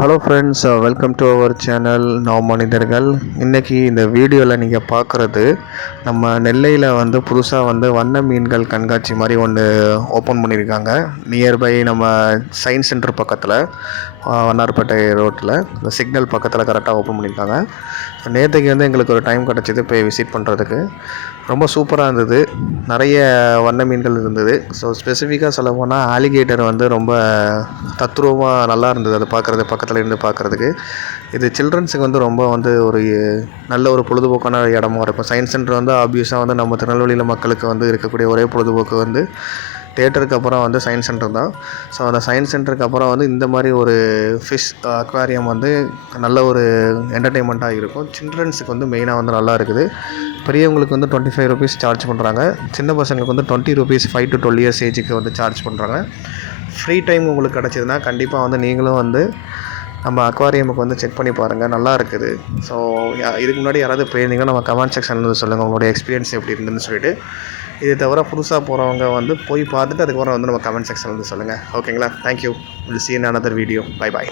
Hello friends, welcome to our channel நாம் மனிதர்கள். இன்றைக்கி இந்த வீடியோவில் நீங்கள் பார்க்குறது நம்ம நெல்லையில் வந்து புதுசாக வந்து வண்ண மீன்கள் கண்காட்சி மாதிரி ஒன்று ஓப்பன் பண்ணியிருக்காங்க. நியர்பை நம்ம சயின்ஸ் சென்டர் பக்கத்தில், வண்ணார்பேட்டை ரோட்டில் இந்த சிக்னல் பக்கத்தில் கரெக்டாக ஓப்பன் பண்ணியிருக்காங்க. நேற்றுக்கு வந்து எங்களுக்கு ஒரு டைம் கிடச்சிது போய் விசிட் பண்ணுறதுக்கு. ரொம்ப சூப்பராக இருந்தது. நிறைய வண்ண மீன்கள் இருந்தது. ஸோ ஸ்பெசிஃபிக்காக சொல்ல போனால் ஆலிகேட்டர் வந்து ரொம்ப தத்ரூபமாக நல்லா இருந்தது. அதை பார்க்குறது, பக்கத்தில் இருந்து பார்க்குறதுக்கு. இது சில்ட்ரன்ஸுக்கு வந்து ரொம்ப வந்து ஒரு நல்ல ஒரு பொழுதுபோக்கான இடமா இருக்கும். சயின்ஸ் சென்டர் வந்து ஆப்வியஸாக வந்து நம்ம திருநெல்வேலியில் மக்களுக்கு வந்து இருக்கக்கூடிய ஒரே பொழுதுபோக்கு வந்து தேட்டருக்கு அப்புறம் வந்து சயின்ஸ் சென்டர் தான். ஸோ அந்த சயின்ஸ் சென்டருக்கு அப்புறம் வந்து இந்த மாதிரி ஒரு ஃபிஷ் அக்வாரியம் வந்து நல்ல ஒரு என்டர்டெயின்மெண்ட்டாக இருக்கும். சில்ட்ரன்ஸுக்கு வந்து மெயினாக வந்து நல்லா இருக்குது. பெரியவங்களுக்கு வந்து ₹25 சார்ஜ் பண்ணுறாங்க. சின்ன பசங்களுக்கு வந்து ₹20 5 to 12 years ஏஜுக்கு வந்து சார்ஜ் பண்ணுறாங்க. ஃப்ரீ டைம் உங்களுக்கு கிடச்சிதுன்னா கண்டிப்பாக வந்து நீங்களும் வந்து நம்ம அக்வாரியமுக்கு வந்து செக் பண்ணி பாருங்கள். நல்லா இருக்குது. ஸோ இதுக்கு முன்னாடி யாராவது போயிருந்தீங்கன்னா நம்ம கமெண்ட் செக்ஷனில் வந்து சொல்லுங்கள் உங்களுடைய எக்ஸ்பீரியன்ஸ் எப்படி இருந்துன்னு சொல்லிட்டு. இதை தவிர புதுசாக போகிறவங்க வந்து போய் பார்த்துட்டு அதுக்கப்புறம் வந்து நம்ம கமெண்ட் செக்ஷனில் வந்து சொல்லுங்கள். ஓகேங்களா? Thank you. Will see you in another video. Bye bye.